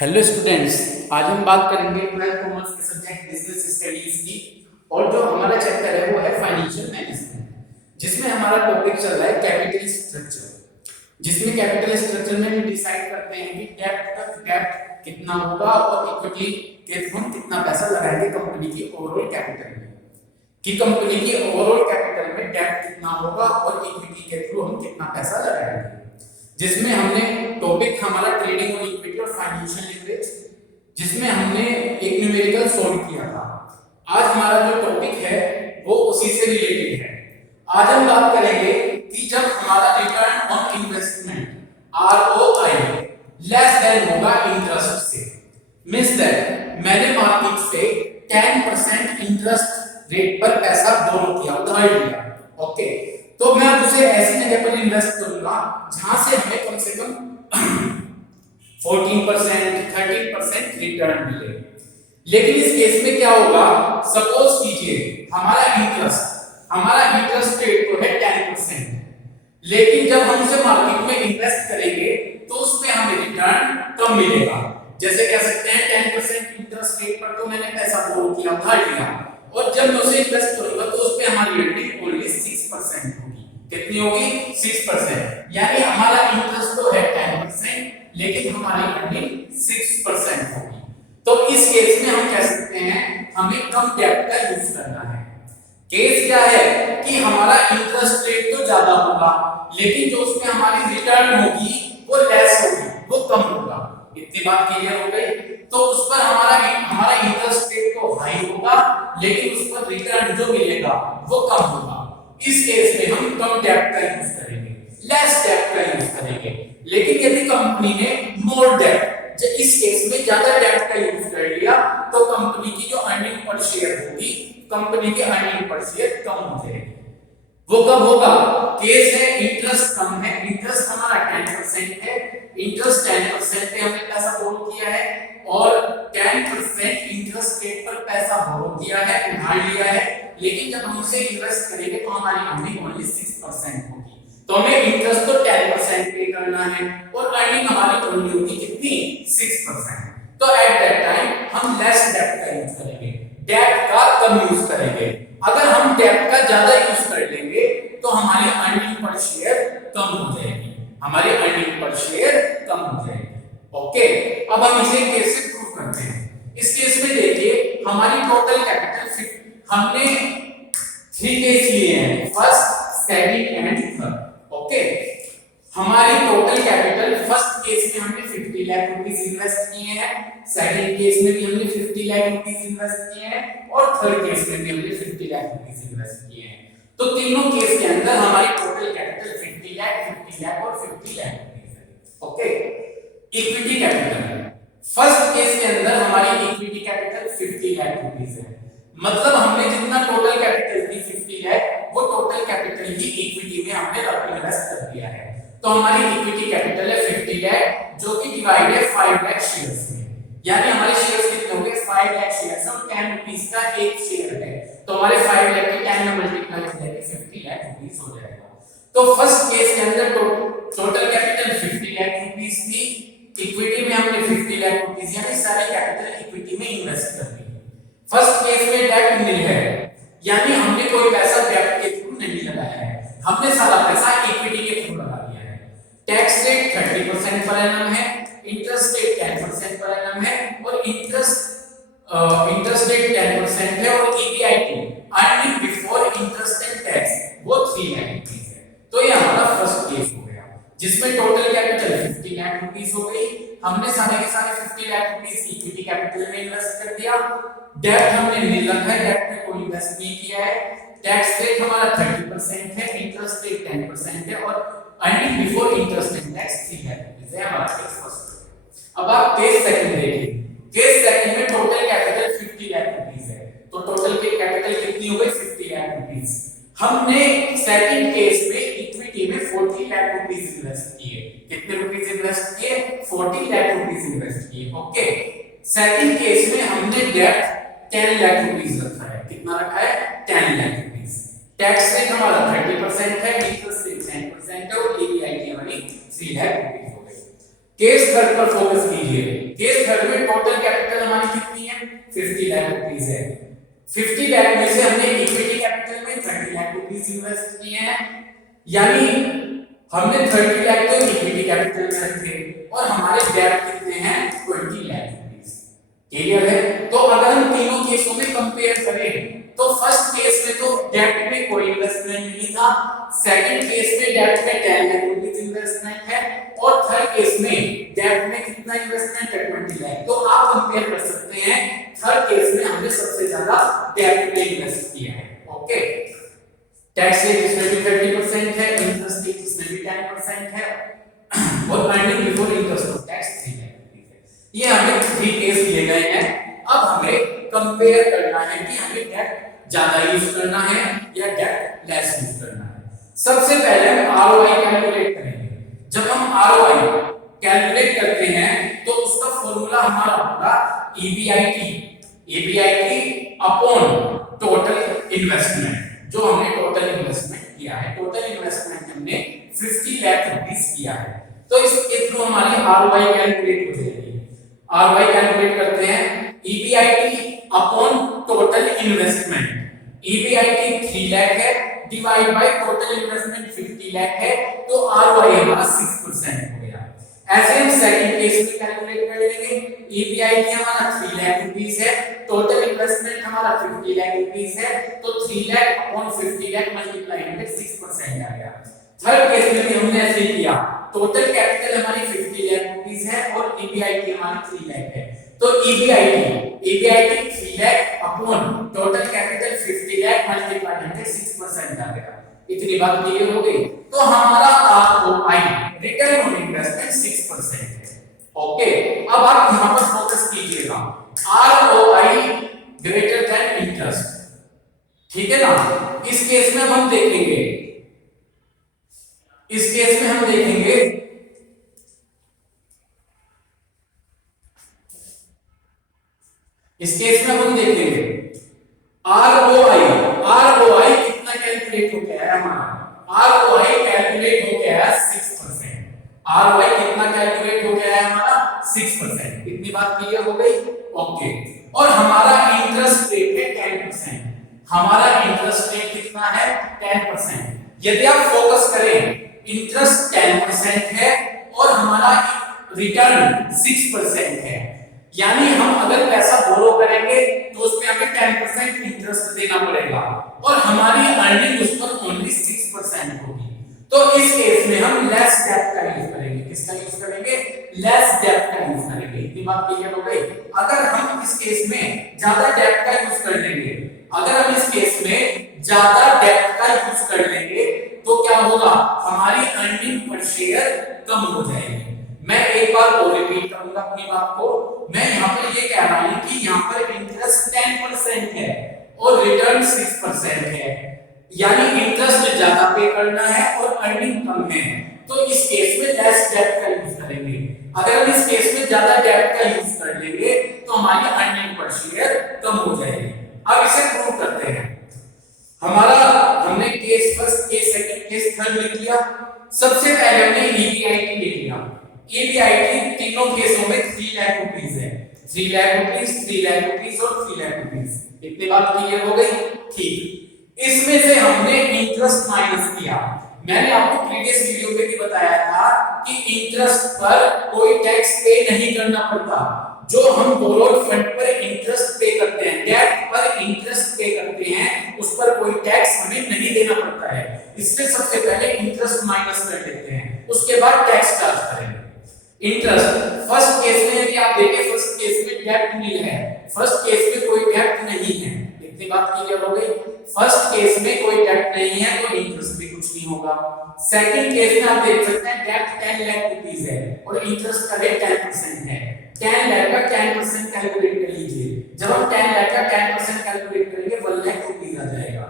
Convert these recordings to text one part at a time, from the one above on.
Hello students, आज हम बात करेंगे 12th कॉमर्स के सब्जेक्ट बिजनेस स्टडीज की। और जो हमारा चैप्टर है वो है फाइनेंशियल मैनेजमेंट, जिसमें हमारा टॉपिक चल रहा है कैपिटल स्ट्रक्चर। जिसमें कैपिटल स्ट्रक्चर में हम डिसाइड करते हैं कि डेब्ट कितना होगा और इक्विटी के थ्रू हम कितना पैसा लगाएंगे कंपनी की ओवरऑल कैपिटल में, कि कंपनी की ओवरऑल कैपिटल में डेब्ट कितना होगा और इक्विटी के थ्रू हम कितना पैसा लगाएंगे। जिसमें हमने टॉपिक हमारा ट्रेडिंग और इक्विटी और फाइनेंशियल लीवरेज, जिसमें हमने एक न्यूमेरिकल सॉल्व किया था। आज हमारा जो टॉपिक है वो उसी से रिलेटेड है। आज हम बात करेंगे कि जब हमारा return on investment ROI less than होगा इंटरेस्ट से, मींस दैट मैंने मार्केट से 10% इंटरेस्ट रेट पर पैसा बोरो किया, उधार लिया, ओके, तो मैं उसे ऐसी जगह पर इन्वेस्ट करूंगा जहां से हमें कम से कम 14% 13% रिटर्न मिले। लेकिन इस केस में क्या होगा, सपोज कीजिए हमारा इंटरेस्ट रेट तो है 10%, लेकिन जब हम उसे मार्केट में इन्वेस्ट करेंगे तो उसमें हमें रिटर्न कम मिलेगा। जैसे कह सकते हैं 10% इंटरेस्ट रेट पर तो मैंने पैसा बोरो किया, उधार लिया, और जब मैं उसे इन्वेस्ट करूंगा तो उसमें हमारी अर्निंग ओनली 6% होगी। कितनी होगी? 6%। यानी हमारा इंटरेस्ट तो है 10%, लेकिन हमारी अर्निंग 6% होगी। तो इस केस में हम कह सकते हैं हमें कम डेब्ट का यूज करना है। केस क्या है कि हमारा इंटरेस्ट रेट तो ज्यादा होगा, लेकिन जो उसमें हमारी रिटर्न होगी वो लेस होगी, वो कम होगा। इतनी बात क्लियर हो गई? तो उस पर हमारा इंटरेस्ट रेट तो हाई होगा, लेकिन उस पर रिटर्न जो मिलेगा वो कम होगा। इस केस में हम कम डेब्ट का यूज करेंगे, लेस डेब्ट का यूज करेंगे। लेकिन यदि कंपनी ने मोर डेब्ट, इस केस में ज्यादा डेब्ट का यूज कर लिया, तो कंपनी की जो अर्निंग पर शेयर होगी, कंपनी की अर्निंग पर शेयर कम हो जाएगी। वो कब होगा? केस है इंटरेस्ट कम है, इंटरेस्ट हमारा 10% है, इंटरेस्ट 10% पे हमने पैसा बोरो किया है, और 10% इंटरेस्ट रेट पर पैसा बोरो किया है, उधार लिया है, लेकिन जब हम उसे इन्वेस्ट करेंगे तो हमारी अर्निंग ओनली 6% होगी। तो हमें इंटरेस्ट तो 10% पे करना है और अर्निंग हमारी ओनली होगी कितनी? 6%। तो एट दैट टाइम हम लेस डेब्ट का यूज करेंगे, डेब्ट का कम यूज करेंगे। अगर हम डेब्ट का ज्यादा यूज कर लेंगे तो हमारी अर्निंग पर शेयर कम हो जाएगी, हमारी अर्निंग पर शेयर कम हो जाएगी। ओके, अब हम इसे कैसे प्रूव करते हैं? इस केस में देखिए हमारी टोटल कैपिटल हमने 3 केस लिए हैं, first, second and third. Okay, हमारी टोटल कैपिटल फर्स्ट केस में हमने 50 लाख रुपीस इन्वेस्ट किए हैं, सेकंड केस में भी हमने 50 लाख रुपीस इन्वेस्ट किए हैं, और थर्ड केस में भी हमने 50 लाख रुपीस इन्वेस्ट किए हैं। तो तीनों केस के अंदर हमारी टोटल कैपिटल 50 लाख और 50 लाख रुपीस है। Okay, equity capital first case के अंदर हमारी इक्विटी कैपिटल 50 लाख रुपीस है, मतलब हमने जितना टोटल कैपिटल थी 50 लाख, वो टोटल कैपिटल ही इक्विटी में हमने इन्वेस्ट कर दिया है। तो हमारी इक्विटी कैपिटल है 50 लाख, जो कि डिवाइड है 5 लाख शेयर्स में, यानी हमारे शेयर्स कितने होंगे? 5 लाख शेयर्स और 10 रुपीस का एक शेयर है, तो हमारे 5 लाख के 10 में मल्टीप्लाई हो जाएगा, 50 लाख रुपीस हो जाएगा। तो फर्स्ट केस के अंदर टोटल कैपिटल 50 लाख रुपीस थी, इक्विटी में हमने 50 लाख रुपीस यानी सारे कैपिटल इक्विटी में इन्वेस्ट कर दी। फर्स्ट केस में डेब्ट नील है, यानी हमने कोई पैसा डेब्ट के थ्रू नहीं लगाया है, हमने सारा पैसा इक्विटी के थ्रू लगा दिया है। टैक्स रेट 30% पर एनम है, इंटरेस्ट रेट 10% पर एनम है, और इंटरेस्ट रेट 10% है, और EBIT earning before interest and tax वो 3 लाख रुपीस है। तो ये हमारा फर्स्ट केस हो गया, जिसमें टोटल कैपिटल 50 लाख रुपीस हो गई, हमने सारे के सारे 50 लाख रुपीस इक्विटी कैपिटल में इन्वेस्ट कर दिया। डेब्ट हमने नहीं रखा है, डेब्ट में कोई इन्वेस्ट नहीं किया है, टैक्स रेट हमारा 30% है, इंटरेस्ट रेट 10% है, और earning before interest and tax 3 lakh rupees है हमारा केस फर्स्ट। अब आप केस सेकंड देखिए, केस सेकंड में टोटल कैपिटल 50 लाख रुपीस है, तो टोटल की कैपिटल कितनी हो गई? 50 लाख रुपीस। हमने सेकंड केस में इक्विटी में 40 लाख रुपीस इन्वेस्ट किए। कितने रुपीस इन्वेस्ट किए? 40 लाख रुपीस इन्वेस्ट किए। ओके, सेकंड केस में हमने डेब्ट 10 लाख रुपीस रखा है। कितना रखा है? 10 लाख रुपीस। टैक्स रेट हमारा 30% है, इंटरेस्ट रेट 10% है, और EBIT हमारी 3 लाख रुपीस हो गई। केस थर्ड पर फोकस कीजिए। केस थर्ड में टोटल कैपिटल हमारी कितनी है? 50 लाख रुपीस है। 50 लाख में से हमने इक्विटी कैपिटल में 30 लाख रुपीस इन्वेस्ट किए हैं, यानी हमने 30 लाख तो इक्विटी कैपिटल में रखे और हमारे डेट कितने हैं? 20 लाख रुपीस। क्लियर है? तो अगर हम तीनों केसों में कंपेयर करें तो फर्स्ट केस में तो डेट में कोई इन्वेस्टमेंट नहीं था, सेकंड केस में डेट में 10 लाख रुपीस इन्वेस्टमेंट है और थर्ड केस में डेट में कितना इन्वेस्टमेंट है? 20 लाख। तो आप कंपेयर कर सकते हैं, थर्ड केस में हमने सबसे ज्यादा डेट में इन्वेस्ट किया है। ओके, टैक्स रेट इसमें भी 30% है, इंटरेस्ट रेट इसमें भी 10% है और earning before interest of tax 3 lakh rupees है। ये हमें 3 केस दिए गए हैं। अब हमें कंपेयर करना है कि हमें डेट ज्यादा यूज करना है या डेट लेस यूज करना है। सबसे पहले हम आरओआई कैलकुलेट करेंगे। जब हम आरओआई कैलकुलेट करते हैं तो उसका फॉर्मूला हमारा होगा ईबीआईटी अपॉन टोटल इन्वेस्टमेंट। जो हमने टोटल इन्वेस्टमेंट किया है, टोटल इन्वेस्टमेंट हमने 50 लाख रुपीस किया है, तो इसके थ्रू हमारी आरओआई कैलकुलेट हो जाएगी। आरओआई कैलकुलेट करते हैं, EBIT upon total investment. EBIT 3 lakh है divide by total investment 50 lakh है, तो आरओआई हमारा 6% हो गया। ऐसे हम सेकंड केस में कैलकुलेट कर लेंगे। ईबीआईटी हमारा 3 लाख रुपीस है, टोटल इन्वेस्टमेंट हमारा 50 लाख रुपीस है, तो 3 लाख अपॉन 50 लाख मल्टीप्लाई में 6% आ गया। थर्ड केस में भी हमने ऐसे ही किया, टोटल कैपिटल हमारी 50 लाख रुपीस है और ईबीआईटी हमारी 3 लाख है, तो EBIT 3 lakh upon total capital 50 lakh multiply में 6% आ गया। इतनी बात क्लियर हो गई? तो हमारा आरओआई रिटर्न ऑन इन्वेस्टमेंट 6% है। ओके, अब आप यहां पर फोकस कीजिएगा, आरओआई ग्रेटर देन इंटरेस्ट, ठीक है ना? इस केस में हम देखेंगे, इस केस में हम देखेंगे आरओआई कितना कैलकुलेट हो गया है हमारा? आरओआई कैलकुलेट हो गया है 6%। आरओआई कितना कैलकुलेट हो गया है हमारा? 6%। इतनी बात क्लियर हो गई? ओके, और हमारा इंटरेस्ट रेट है 10%। हमारा इंटरेस्ट रेट कितना है? 10%। यदि आप फोकस करें, इंटरेस्ट 10% है और हमारा रिटर्न 6% है, यानी हम अगर पैसा बोरो करेंगे तो उस पे हमें 10% इंटरेस्ट देना पड़ेगा और हमारी अर्निंग उस पर ओनली 6% होगी। तो इस केस में हम लेस डेट का यूज करेंगे। किसका यूज करेंगे? लेस डेट का यूज करेंगे। इतनी बात क्लियर हो गई? अगर हम इस केस में ज्यादा डेट का यूज कर लेंगे, अगर हम इस केस में ज्यादा डेट का यूज कर लेंगे तो क्या होगा? हमारी अर्निंग पर शेयर कम हो जाएगी। मैं एक बार और रिपीट करूंगा अपनी बात को। मैं यहां पर ये कह रहा हूं कि यहां पर इंटरेस्ट 10% है और रिटर्न 6% है, यानी इंटरेस्ट ज्यादा पे करना है और अर्निंग कम है, तो इस केस में लेस डेट का यूज करेंगे। अगर हम इस केस में ज्यादा डेट का यूज कर लेंगे तो हमारी अर्निंग पर शेयर कम हो जाएगी। अब इसे प्रूव करते हैं। हमारा हमने case first, case second, case third लिख लिया। सबसे पहले हमने ईबीआईटी ले लिया। ईबीआईटी तीनों केसों में 3 लाख रुपीस है। 3 लाख रुपीस, 3 लाख रुपीस और 3 लाख रुपीस। इतनी बात क्लियर हो गई? ठीक। इसमें से हमने इंटरेस्ट माइनस किया। मैंने आपको प्रीवियस वीडियो में भी बताया था कि इंटरेस्ट पर कोई टैक्स पे नहीं करना पड़ता। जो हम बोरोड फंड पर इंटरेस्ट पे करते हैं, डेट पर इंटरेस्ट पे करते हैं, उस पर कोई टैक्स हमें नहीं देना पड़ता है। इसलिए सबसे पहले इंटरेस्ट माइनस कर लेते हैं, उसके बाद टैक्स चार्ज करेंगे। इंटरेस्ट फर्स्ट केस में यदि आप देखें, फर्स्ट केस में डेट नील है, फर्स्ट केस में कोई डेट नहीं है। इतनी बात क्लियर हो गई? फर्स्ट केस में कोई डेट नहीं है तो इंटरेस्ट भी कुछ नहीं होगा। सेकंड केस में आप देख सकते हैं डेट 10 लाख रुपीस है और इंटरेस्ट का रेट 10% है। 10 लाख का 10% कैलकुलेट कर लीजिए। जब हम 10 लाख का 10% कैलकुलेट करेंगे 1 लाख रुपीस आ जाएगा।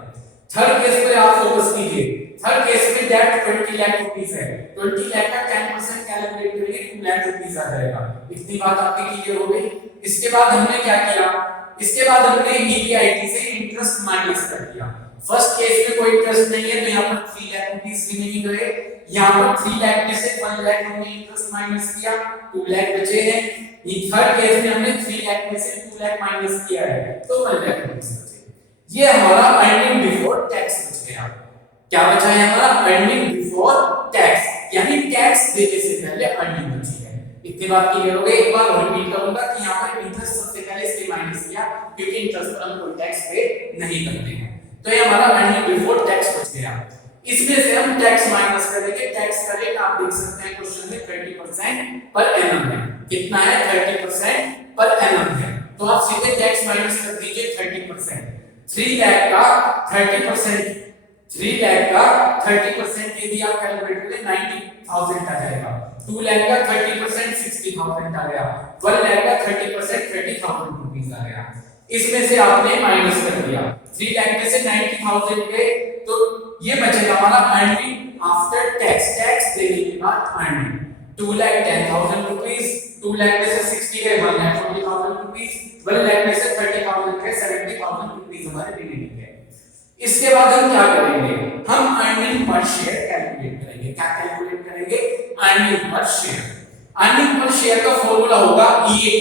थर्ड केस पर आप फोकस कीजिए। थर्ड केस में डेट 20 लाख रुपीस है, 20 लाख का 10% कैलकुलेट करेंगे 2 लाख रुपीस आ जाएगा। इतनी बात आपकी क्लियर हो गई? इसके बाद हमने क्या किया? इसके बाद हमने ईबीआईटी से इंटरेस्ट माइनस कर दिया। फर्स्ट केस में कोई इंटरेस्ट नहीं है तो यहां पर 3 लाख रुपीस भी नहीं गए, यहाँ पर 3 लाख में से 1 लाख हमने इंटरेस्ट माइनस किया, 2 लाख बचे हैं। ये थर्ड केस में हमने 3 लाख में से 2 लाख माइनस किया है, तो 1 लाख बचे। ये हमारा अर्निंग बिफोर टैक्स बच गया। क्या बचा है हमारा? अर्निंग बिफोर टैक्स, यानी टैक्स देने से पहले अर्निंग बची है। इतनी बात क्लियर हो गई। एक बार और रिपीट करूंगा कि यहाँ पर इंटरेस्ट सबसे पहले इसलिए माइनस किया क्योंकि इंटरेस्ट पर हम कोई टैक्स पे नहीं करते हैं, तो ये हमारा अर्निंग बिफोर टैक्स बच गया। इसमें से हम टैक्स माइनस करेंगे। टैक्स का रेट आप देख सकते हैं क्वेश्चन में 30% पर एनम है। कितना है? 30% पर एनम है, तो आप सीधे टैक्स माइनस कर दीजिए 30%। 3 लाख का 30%, 3 लाख का 30% यदि आप कैलकुलेट करें 90,000 आ जाएगा। 2 लाख का 30% 60,000 आ गया। 1 लाख का 30% 30,000 रुपीस आ गया। इसमें से आपने माइनस कर दिया 3 लाख में से 90,000 के, तो ये बचेगा हमारा अर्निंग आफ्टर टैक्स, टैक्स देने के बाद अर्निंग 2 लाख 10,000 रुपीस। 2 लाख में से 60 है 1 लाख 40,000 रुपीस। 1 लाख में से 30,000 के 70,000 रुपीस हमारे रिमेनिंग है। इसके बाद हम क्या करेंगे? हम अर्निंग पर शेयर कैलकुलेट करेंगे। क्या कैलकुलेट करेंगे? Earning per share. Earning per share का फॉर्मूला होगा EA,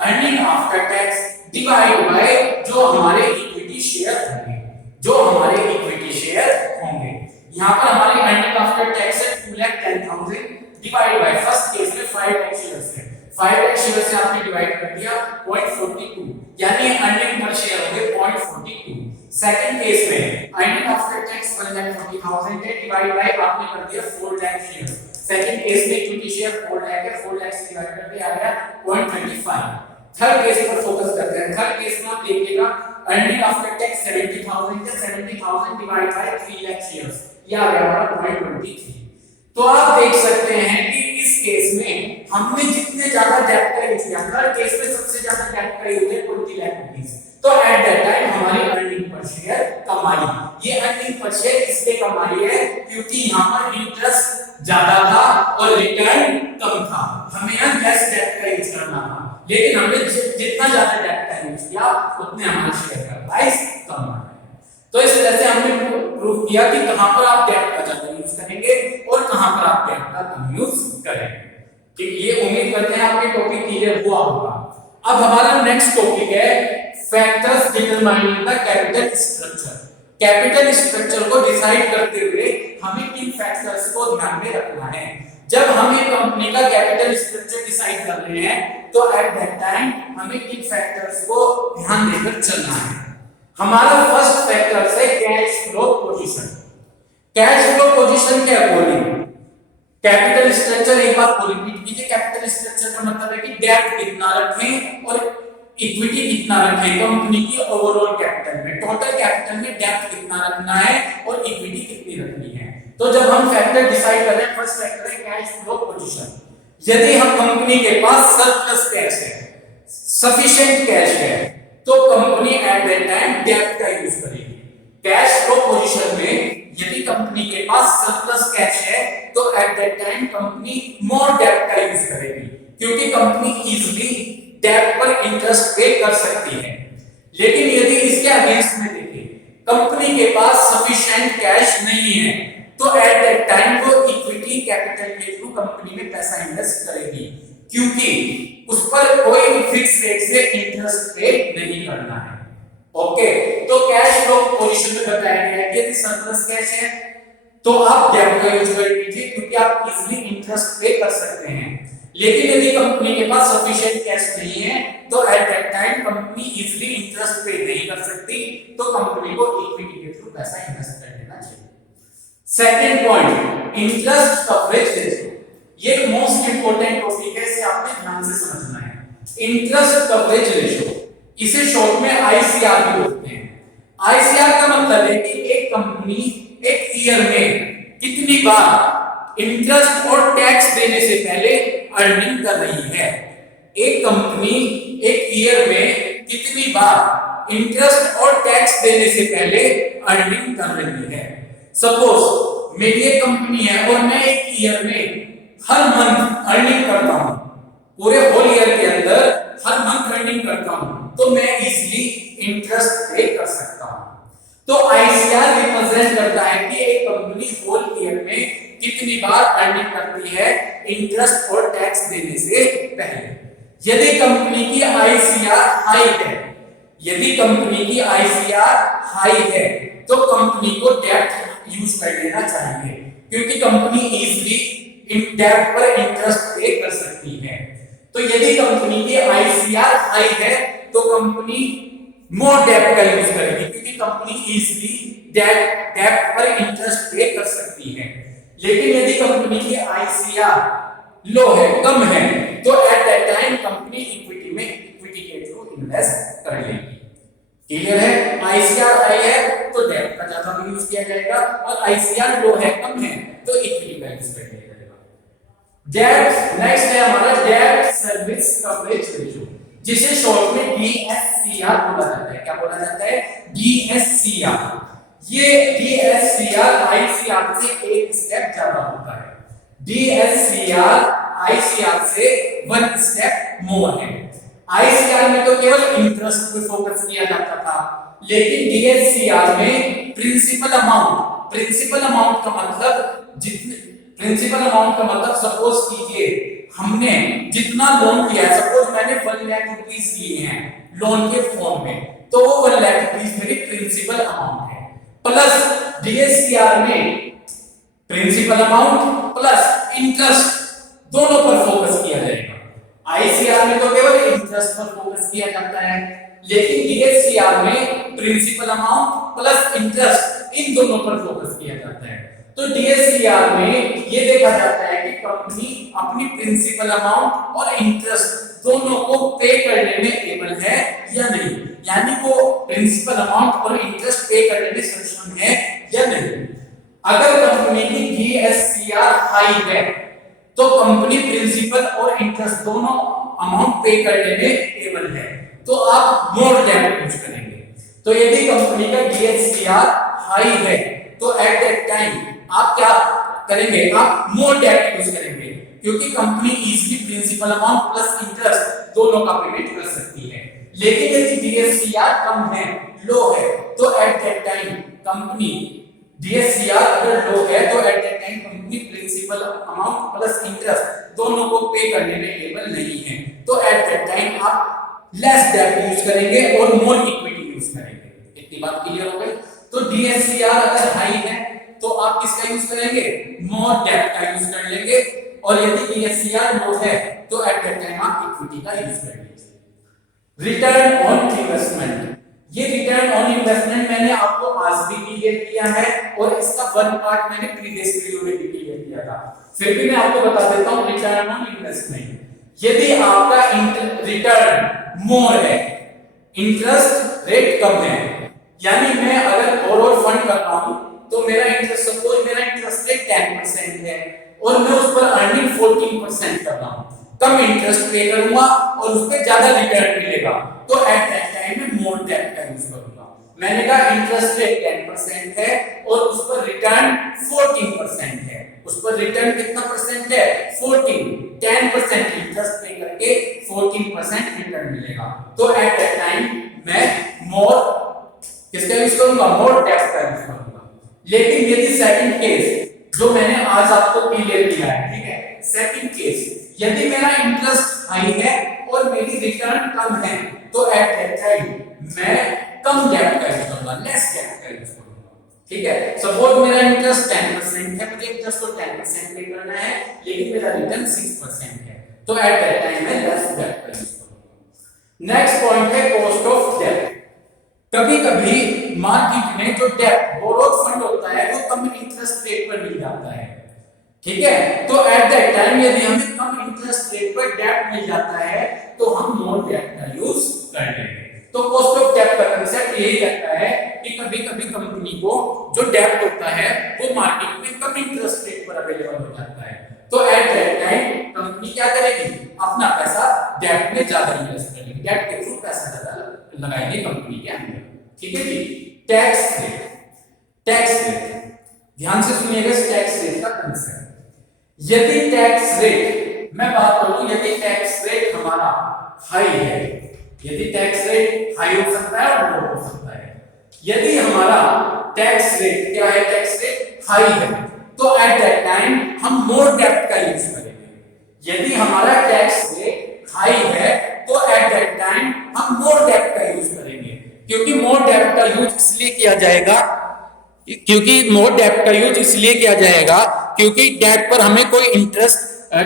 earning after tax divide by जो हमारे इक्विटी शेयर होंगे, जो हमारे इक्विटी शेयर होंगे। यहां पर हमारी अर्निंग आफ्टर टैक्स है 2,10,000 डिवाइड बाय फर्स्ट केस में 5 लाख शेयर्स है, 5 लाख शेयर से आपने डिवाइड कर दिया 0.42, यानी अर्निंग पर शेयर होंगे 0.42। सेकंड केस में अर्निंग आफ्टर टैक्स 1,40,000 है डिवाइड बाय आपने कर दिया 4 लाख शेयर। सेकंड केस में इक्विटी शेयर 4 लाख है, 4 लाख से डिवाइड कर दिया आ गया 0.25। थर्ड केस पर फोकस करते हैं। थर्ड केस में आप देखिएगा अर्निंग आफ्टर टैक्स 70,000 है, 70,000 डिवाइड बाय 3 लाख शेयर्स, ये आ गया हमारा 0.23। तो आप देख सकते हैं कि इस केस में हमने जितने ज्यादा डेब्ट का यूज किया, हर केस में सबसे ज्यादा डेब्ट का यूज है 20 लाख रुपीस, तो एट दैट टाइम हमारी अर्निंग पर शेयर कम आई। ये अर्निंग पर शेयर इसलिए कम आई है क्योंकि यहाँ पर इंटरेस्ट ज्यादा था और रिटर्न कम था। हमें यहाँ लेस डेब्ट का यूज करना था, लेकिन हमने जितना ज्यादा डेब्ट का यूज किया उतने हमारे शेयर का प्राइस कम आ गया। तो इस तरह से हमने प्रूव किया कि कहां पर आप डेब्ट का ज्यादा यूज करेंगे और कहां पर आप डेब्ट का कम यूज करेंगे। ठीक, ये उम्मीद करते हैं आपके टॉपिक क्लियर हुआ होगा। अब हमारा नेक्स्ट टॉपिक है factors determining the capital structure. Capital structure को डिसाइड करते हुए हमें किन फैक्टर्स को ध्यान में रखना है। जब हम एक कंपनी का कैपिटल स्ट्रक्चर डिसाइड कर रहे हैं तो एट दैट टाइम हमें किन फैक्टर्स को ध्यान देकर चलना है। हमारा फर्स्ट फैक्टर है cash flow position. Cash flow position के अकॉर्डिंग कैपिटल स्ट्रक्चर एक बार और रिपीट कीजिए। कैपिटल स्ट्रक्चर का मतलब है कि डेब्ट कितना रखें और इक्विटी कितना रखें कंपनी की ओवरऑल कैपिटल में, टोटल कैपिटल में डेब्ट कितना रखना है और इक्विटी कितनी रखनी है। तो जब हम फैक्टर डिसाइड कर रहे हैं, फर्स्ट फैक्टर है कैश फ्लो पोजीशन। यदि हम कंपनी के पास सरप्लस कैश है, सफिशिएंट कैश है, तो कंपनी एट दैट टाइम डेब्ट का यूज करेगी। कैश फ्लो पोजीशन में यदि कंपनी के पास सरप्लस कैश है तो एट दैट टाइम कंपनी मोर डेब्ट का यूज करेगी, क्योंकि कंपनी इजीली डेब्ट पर इंटरेस्ट पे कर सकती है। लेकिन यदि इसके अगेंस्ट में देखें, कंपनी के पास सफिशिएंट कैश नहीं है, तो एट दैट टाइम वो इक्विटी कैपिटल के थ्रू कंपनी में पैसा इन्वेस्ट करेगी, क्योंकि उस पर कोई फिक्स रेट से इंटरेस्ट पे नहीं करना है। ओके, तो कैश फ्लो पोजीशन में बताया गया है कि यदि सरप्लस कैश है तो आप डेब्ट का यूज कर लीजिए, क्योंकि आप इजीली इंटरेस्ट पे कर सकते हैं। लेकिन यदि कंपनी के पास सफिशिएंट कैश नहीं है तो at that time company easily interest पे नहीं कर सकती, तो कंपनी को इक्विटी के थ्रू पैसा इन्वेस्ट कर देना चाहिए। Second point, interest coverage ratio. ये मोस्ट इंपोर्टेंट टॉपिक है, इसे आपने ध्यान से समझना है। इंटरेस्ट कवरेज रेशियो, इसे शॉर्ट में आईसीआर भी बोलते हैं। आईसीआर का मतलब है कि एक कंपनी एक ईयर में कितनी बार इंटरेस्ट और टैक्स देने से पहले अर्निंग कर रही है। एक कंपनी एक ईयर में कितनी बार इंटरेस्ट और टैक्स देने से पहले अर्निंग कर रही है। सपोज मेरी एक कंपनी है और मैं एक ईयर में हर मंथ अर्निंग करता हूं, पूरे होल ईयर के अंदर हर मंथ अर्निंग करता हूं, तो मैं इजीली इंटरेस्ट पे कर सकता हूं। तो आईसीआर रिप्रेजेंट करता है कि एक कंपनी होल ईयर में कितनी कितनी बार अर्निंग करती है इंटरेस्ट और टैक्स देने से पहले। यदि कंपनी की आईसीआर हाई है, यदि कंपनी की आईसीआर हाई है तो कंपनी को डेब्ट यूज कर लेना चाहिए, क्योंकि कंपनी इजीली इन डेब्ट पर इंटरेस्ट पे कर सकती है। तो यदि कंपनी की आईसीआर हाई है तो कंपनी मोर डेब्ट का यूज करेगी, क्योंकि कंपनी इजीली डेब्ट पर इंटरेस्ट पे कर सकती है। लेकिन यदि कंपनी की आईसीआर लो है, कम है, तो at that time company equity के थ्रू इन्वेस्ट कर लेगी। क्लियर है? आईसीआर हाई है तो डेब्ट का ज्यादा यूज किया जाएगा, और आईसीआर लो है, कम है, तो इक्विटी का यूज कर लिया जाएगा। डेब्ट नेक्स्ट है हमारा डेब्ट सर्विस कवरेज रेशियो, जिसे शॉर्ट में डीएससीआर बोला जाता है। क्या बोला जाता है? डीएससीआर। ये डीएससीआर आईसीआर से एक स्टेप ज्यादा होता है। डीएससीआर आईसीआर से वन स्टेप मोर है। आईसीआर में तो केवल इंटरेस्ट पर फोकस किया जाता था, लेकिन डीएससीआर में प्रिंसिपल अमाउंट का मतलब प्रिंसिपल अमाउंट का मतलब सपोज कीजिए हमने जितना लोन लिया है, सपोज मैंने 1 लाख रुपीस लिए हैं लोन के फॉर्म में, तो वो 1 लाख रुपीस मेरी प्रिंसिपल अमाउंट है, प्लस डीएससीआर में प्रिंसिपल अमाउंट प्लस इंटरेस्ट दोनों पर फोकस किया जाएगा। आईसीआर में तो केवल इंटरेस्ट पर फोकस किया जाता है, लेकिन डीएससीआर में प्रिंसिपल अमाउंट प्लस इंटरेस्ट इन दोनों पर फोकस किया जाता है। तो डीएससीआर में ये देखा जाता है कि कंपनी अपनी प्रिंसिपल अमाउंट और इंटरेस्ट दोनों को पे करने में एबल है या नहीं, यानी वो प्रिंसिपल अमाउंट और इंटरेस्ट पे करने में सक्षम है या नहीं। अगर कंपनी की डीएससीआर हाई है तो कंपनी प्रिंसिपल और इंटरेस्ट दोनों अमाउंट पे करने में एबल है, तो आप मोर डेब्ट यूज करेंगे। तो यदि कंपनी का डीएससीआर हाई है तो एट दैट टाइम आप क्या करेंगे? आप मोर डेब्ट यूज करेंगे, क्योंकि company easily principal amount plus interest दोनों का पेमेंट कर सकती है। लेकिन यदि डीएससीआर कम है, लो है, तो at that time company DSCR अगर लो है तो at that time company principal amount plus interest दोनों को पे करने में एबल नहीं है, तो एट दैट टाइम आप लेस डेब्ट यूज करेंगे और मोर इक्विटी यूज करेंगे। इतनी बात क्लियर हो गई? तो डीएससीआर अगर हाई है तो आप किसका यूज करेंगे? मोर डेब्ट का यूज कर लेंगे, और यदि डीएससीआर लो है तो एट दैट टाइम आप इक्विटी का यूज कर लीजिए। रिटर्न ऑन इन्वेस्टमेंट, ये रिटर्न ऑन इन्वेस्टमेंट मैंने आपको आज भी क्लियर किया है, और इसका वन पार्ट मैंने प्रीवियस वीडियो में भी क्लियर किया था, फिर भी मैं आपको बता देता हूं। रिटर्न ऑन इन्वेस्टमेंट, यदि आपका रिटर्न मोर है, इंटरेस्ट रेट कम है, यानी मैं अगर बोरोड फंड कर रहा हूं तो मेरा इंटरेस्ट, सपोज मेरा इंटरेस्ट रेट 10% है और मैं उस पर अर्निंग 14% कर रहा हूं, कम इंटरेस्ट पे करूंगा और उस पे ज्यादा रिटर्न मिलेगा, तो एट दैट टाइम में मोर डेब्ट का यूज करूंगा। मैंने कहा इंटरेस्ट रेट 10% है और उस पर रिटर्न 14% है, उस पर रिटर्न कितना परसेंट है? 14। 10% इंटरेस्ट पे करके 14% रिटर्न मिलेगा, तो एट दैट टाइम मैं मोर किसका यूज करूंगा? मोर डेब्ट का यूज करूंगा। लेकिन यदि सेकंड केस जो मैंने आज आपको क्लियर किया है, ठीक है, सेकंड केस, यदि मेरा इंटरेस्ट हाई है और मेरी रिटर्न कम है, तो एट दैट टाइम मैं कम डेब्ट का यूज करूंगा, लेस डेब्ट का यूज करूंगा। ठीक है, सपोज मेरा इंटरेस्ट 10% है, मुझे इंटरेस्ट को 10% पे करना है, लेकिन मेरा रिटर्न 6% है, तो एट दैट टाइम मैं लेस डेब्ट का यूज करूंगा। नेक्स्ट पॉइंट है कॉस्ट ऑफ डेब्ट। कभी-कभी मार्केट में जो डेब्ट बोरोड फंड होता है वो कम इंटरेस्ट रेट पर मिल जाता है, ठीक है, तो एट दैट टाइम यदि हमें कम इंटरेस्ट रेट पर डेब्ट मिल जाता है तो हम मोर डेब्ट का यूज कर लेंगे। तो कॉस्ट ऑफ डेब्ट का कांसेप्ट यही रहता है कि कभी-कभी कंपनी को जो डेब्ट होता है वो मार्केट में कम इंटरेस्ट रेट पर अवेलेबल हो जाता है, तो एट दैट टाइम कंपनी क्या करेगी? अपना पैसा डेब्ट में ज्यादा इन्वेस्ट करेगी, डेब्ट के थ्रू पैसा ज्यादा लगाएगी कंपनी के अंदर। ठीक है जी। टैक्स रेट ध्यान से सुनिएगा, टैक्स रेट का कांसेप्ट। यदि टैक्स रेट, मैं बात करूं, यदि टैक्स रेट हमारा हाई है, यदि टैक्स रेट हाई हो सकता है और लो हो सकता है। यदि हमारा टैक्स रेट क्या है? टैक्स रेट हाई है, तो एट दैट टाइम हम मोर डेब्ट का यूज करेंगे। यदि हमारा टैक्स रेट हाई है तो एट दैट टाइम हम मोर डेब्ट का यूज करेंगे, क्योंकि मोर डेब्ट का यूज इसलिए किया जाएगा क्योंकि डेट पर हमें कोई इंटरेस्ट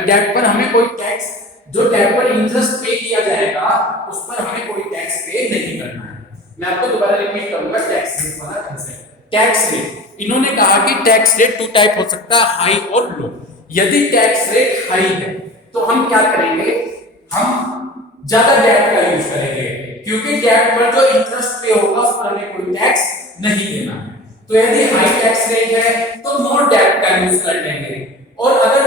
डेट पर हमें कोई टैक्स जो डेट पर इंटरेस्ट पे किया जाएगा उस पर हमें कोई टैक्स पे नहीं करना है। मैं आपको दोबारा रिपीट करूंगा टैक्स रेट वाला कंसेप्ट। टैक्स रेट, इन्होंने कहा कि टैक्स रेट टू टाइप हो सकता है, हाई और लो। यदि टैक्स रेट हाई है तो हम क्या करेंगे, हम ज्यादा डेट का यूज करेंगे, क्योंकि डेट पर जो इंटरेस्ट पे होगा उस पर हमें कोई टैक्स नहीं देना है। तो यदि हाई टैक्स रेट है तो मोर डेट का यूज कर लेंगे, और अगर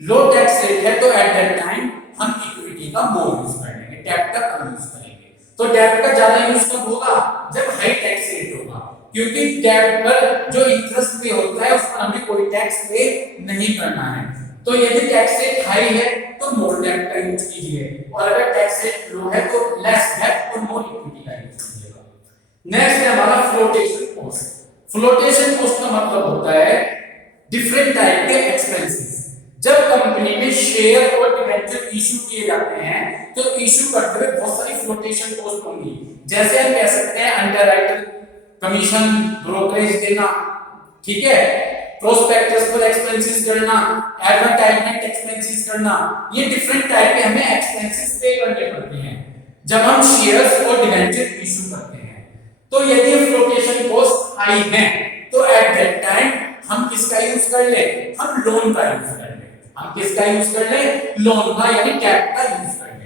लो टैक्स रेट है तो एट दैट टाइम हम इक्विटी का मोर यूज कर लेंगे, डेट का कम यूज करेंगे। तो डेट का ज्यादा यूज कब होगा, जब हाई टैक्स रेट होगा, क्योंकि डेट पर जो इंटरेस्ट पे होता है उस पर हमें कोई टैक्स पे नहीं करना है। तो यदि टैक्स रेट हाई है तो मोर डेट का यूज कीजिए, और अगर टैक्स रेट लो है तो लेस डेट और मोर इक्विटी का यूज कीजिएगा। नेक्स्ट है हमारा फ्लोटेशन कॉस्ट। फ्लोटेशन कॉस्ट का मतलब होता है डिफरेंट टाइप के एक्सपेंसेस। जब कंपनी में शेयर और डिबेंचर इशू किए जाते हैं तो इशू करते हुए बहुत सारी फ्लोटेशन कॉस्ट होंगी। जैसे हम कह सकते हैं अंडरराइटर कमीशन, ब्रोकरेज देना, ठीक है, प्रोस्पेक्टस पर एक्सपेंसेस करना, एडवर्टाइजमेंट एक्सपेंसेस करना, ये डिफरेंट टाइप के हमें एक्सपेंसेस पे करने पड़ते हैं जब हम शेयर्स और डिबेंचर इशू करते हैं। तो यदि फ्लोटेशन कॉस्ट हाई है तो एट दैट टाइम हम किसका यूज कर ले, हम लोन का यूज कर ले। हम किसका यूज कर ले, लोन का, यानी डेट का यूज कर ले।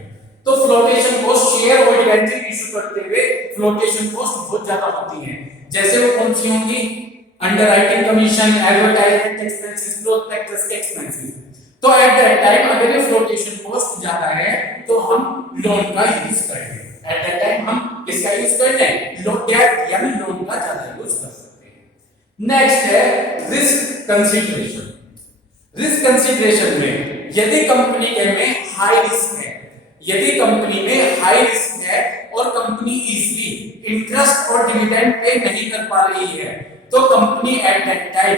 तो फ्लोटेशन कॉस्ट शेयर और डिबेंचर इशू करते हुए फ्लोटेशन कॉस्ट बहुत ज्यादा होती है। जैसे वो कौन सी होंगी, underwriting commission, advertisement expenses, prospectus के एक्सपेंसेस। तो एट दैट टाइम अगर ये फ्लोटेशन कॉस्ट ज्यादा है तो हम लोन का यूज करेंगे। एट दैट टाइम हम किसका यूज कर ले, डेट यानी लोन का ज्यादा यूज कर सकते हैं। नेक्स्ट है रिस्क कंसीडरेशन। रिस्क कंसीडरेशन में यदि कंपनी में हाई रिस्क है, और कंपनी इजीली इंटरेस्ट और डिविडेंड पे नहीं कर पा रही है तो कंपनी एट दैट टाइम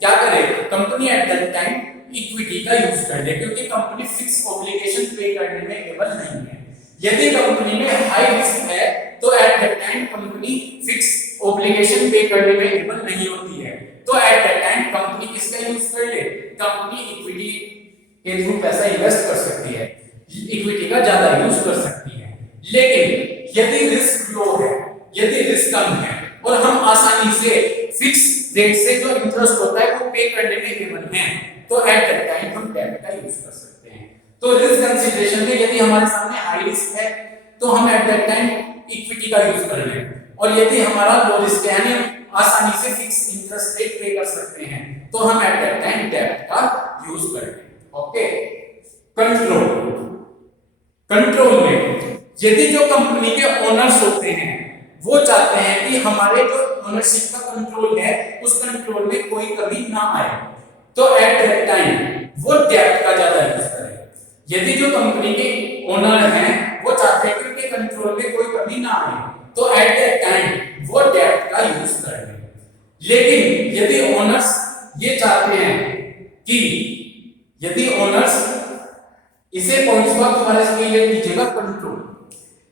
क्या करे, company at that time equity का यूज कर ले, क्योंकि कंपनी फिक्स ऑब्लिगेशन पे करने में एबल नहीं है। यदि कंपनी में हाई रिस्क है तो at that time company fix obligation पे करने में एबल नहीं होती है, तो एट दैट टाइम कंपनी किसका यूज कर ले, कंपनी इक्विटी के थ्रू पैसा इन्वेस्ट कर सकती है, इक्विटी का ज्यादा यूज कर सकती है। लेकिन यदि रिस्क लो है, यदि रिस्क कम है और हम आसानी से फिक्स रेट से जो इंटरेस्ट होता है वो पे करने में एबल हैं तो एट दैट टाइम हम डेट का यूज कर सकते हैं। तो रिस्क कंसीडरेशन में यदि हमारे सामने हाई रिस्क है तो हम एट दैट टाइम इक्विटी का यूज कर लें, और यदि हमारा लो रिस्क है यानी आसानी से फिक्स इंटरेस्ट रेट पे कर सकते हैं तो हम एट दैट टाइम डेट का यूज करेंगे। ओके। कंट्रोल में यदि जो कंपनी के ओनर्स होते हैं वो चाहते हैं कि हमारे जो ओनरशिप का कंट्रोल है उस कंट्रोल में कोई कमी ना आए तो एट दैट टाइम वो डेट का ज्यादा यूज करें। यदि जो कंपनी के ओनर हैं वो चाहते हैं कि उनके कंट्रोल में कोई कमी ना आए तो एट दैट टाइम वो डेट का यूज करें। लेकिन यदि ओनर्स ये चाहते हैं कि यदि ओनर्स इसे पॉइंट्स को तुम्हारे लिए ले लीजिएगा कंट्रोल।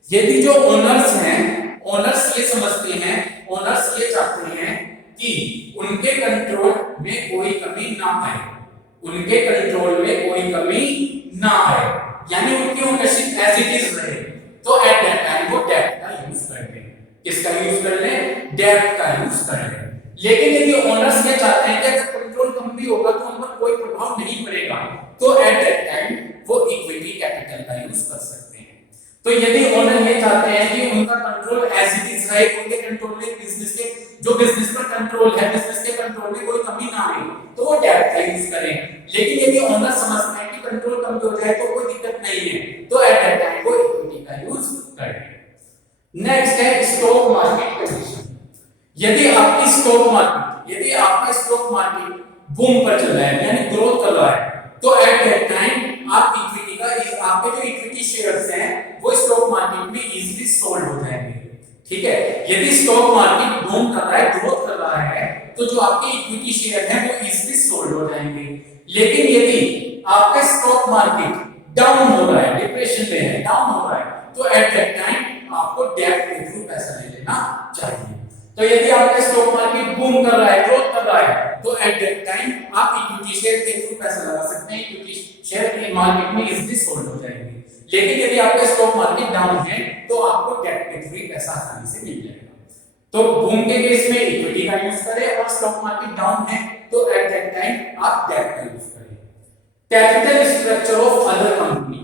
यदि जो ओनर्स हैं, ओनर्स ये समझते हैं, ओनर्स ये चाहते हैं कि उनके कंट्रोल में कोई कमी ना आए, उनके कंट्रोल में कोई कमी ना आए, यानी उनकी ओनरशिप एज इट इज रहे, तो एट दैट टाइम वो डेट का यूज कर लें। किसका यूज कर लें, डेट का यूज कर लें। लेकिन यदि ओनर्स ये चाहते हैं कि अगर कंट्रोल कम भी होगा तो उन पर कोई प्रभाव नहीं पड़ेगा तो एट दैट टाइम वो इक्विटी कैपिटल का यूज कर सकते हैं। तो यदि ओनर ये चाहते हैं कि उनका कंट्रोल एज इट इज रहे, उनके कंट्रोल में बिजनेस के जो बिजनेस पर कंट्रोल है, बिजनेस के कंट्रोल में कोई कमी ना आए तो वो डेट का यूज करें। लेकिन यदि ओनर समझते हैं कि कंट्रोल कम हो जाए तो कोई दिक्कत नहीं है तो एट दैट टाइम वो इक्विटी का यूज करें। नेक्स्ट है स्टॉक मार्केट कंडीशन। यदि आपका स्टॉक मार्केट बूम पर चल रहा है यानी ग्रोथ कर रहा है तो एट दैट टाइम आप इक्विटी का आपके जो इक्विटी शेयर्स हैं वो स्टॉक मार्केट में इजीली सोल्ड हो जाएंगे। ठीक है, यदि स्टॉक मार्केट बूम कर रहा है, ग्रोथ कर रहा है तो तो जो आपके इक्विटी शेयर हैं वो इजीली सोल्ड हो जाएंगे। लेकिन यदि आपका स्टॉक मार्केट डाउन हो रहा है, डिप्रेशन में है, डाउन हो रहा है, तो एट दैट टाइम आपको डेट के थ्रू पैसा ले लेना चाहिए। तो यदि आपका स्टॉक मार्केट बूम कर रहा है, ग्रोथ कर रहा है, तो एट दैट टाइम आप इक्विटी शेयर के थ्रू पैसा लगा सकते हैं, इक्विटी शेयर के मार्केट में इजीली सोल्ड हो जाएंगे। लेकिन यदि आपका स्टॉक मार्केट डाउन है तो आपको डेट के थ्रू पैसा आसानी से मिल जाएगा। तो बूम के केस में इक्विटी का यूज करें और स्टॉक मार्केट डाउन है तो एट दैट टाइम आप डेट का यूज करें। Capital structure of other company,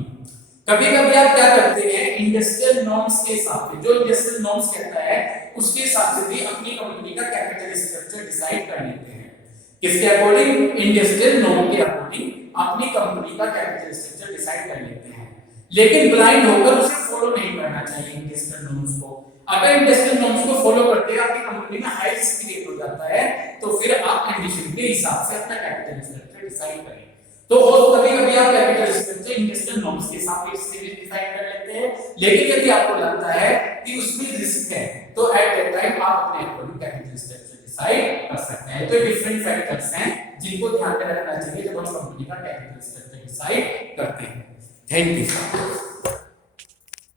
कभी-कभी आप क्या करते हैं, इंडस्ट्रियल नॉर्म्स के हिसाब से, जो इंडस्ट्रियल नॉर्म्स कहता है उसके हिसाब से भी अपनी कंपनी का कैपिटल स्ट्रक्चर डिसाइड कर लेते हैं। किसके अकॉर्डिंग? इंडस्ट्रियल नॉर्म के अकॉर्डिंग अपनी कंपनी का कैपिटल स्ट्रक्चर डिसाइड कर लेते हैं। लेकिन ब्लाइंड होकर उसे फॉलो नहीं करना चाहिए इंडस्ट्रियल नॉर्म्स को। अगर इंडस्ट्रियल नॉर्म्स को फॉलो करते हैं आपकी कंपनी में हाई रिस्क क्रिएट हो जाता है, तो फिर आप कंडीशन के हिसाब से अपना कैपिटल स्ट्रक्चर डिसाइड करें। तो कभी-कभी आप कैपिटल स्ट्रक्चर इंडस्ट्रियल नॉर्म्स के हिसाब से डिसाइड कर लेते हैं, लेकिन यदि आपको लगता है कि उसमें रिस्क है तो एट दैट टाइम आप अपने अकॉर्डिंग कैपिटल स्ट्रक्चर डिसाइड कर सकते हैं। तो डिफरेंट फैक्टर्स हैं जिनको ध्यान में रखना चाहिए जब हम कंपनी का कैपिटल स्ट्रक्चर डिसाइड करते हैं। Thank you.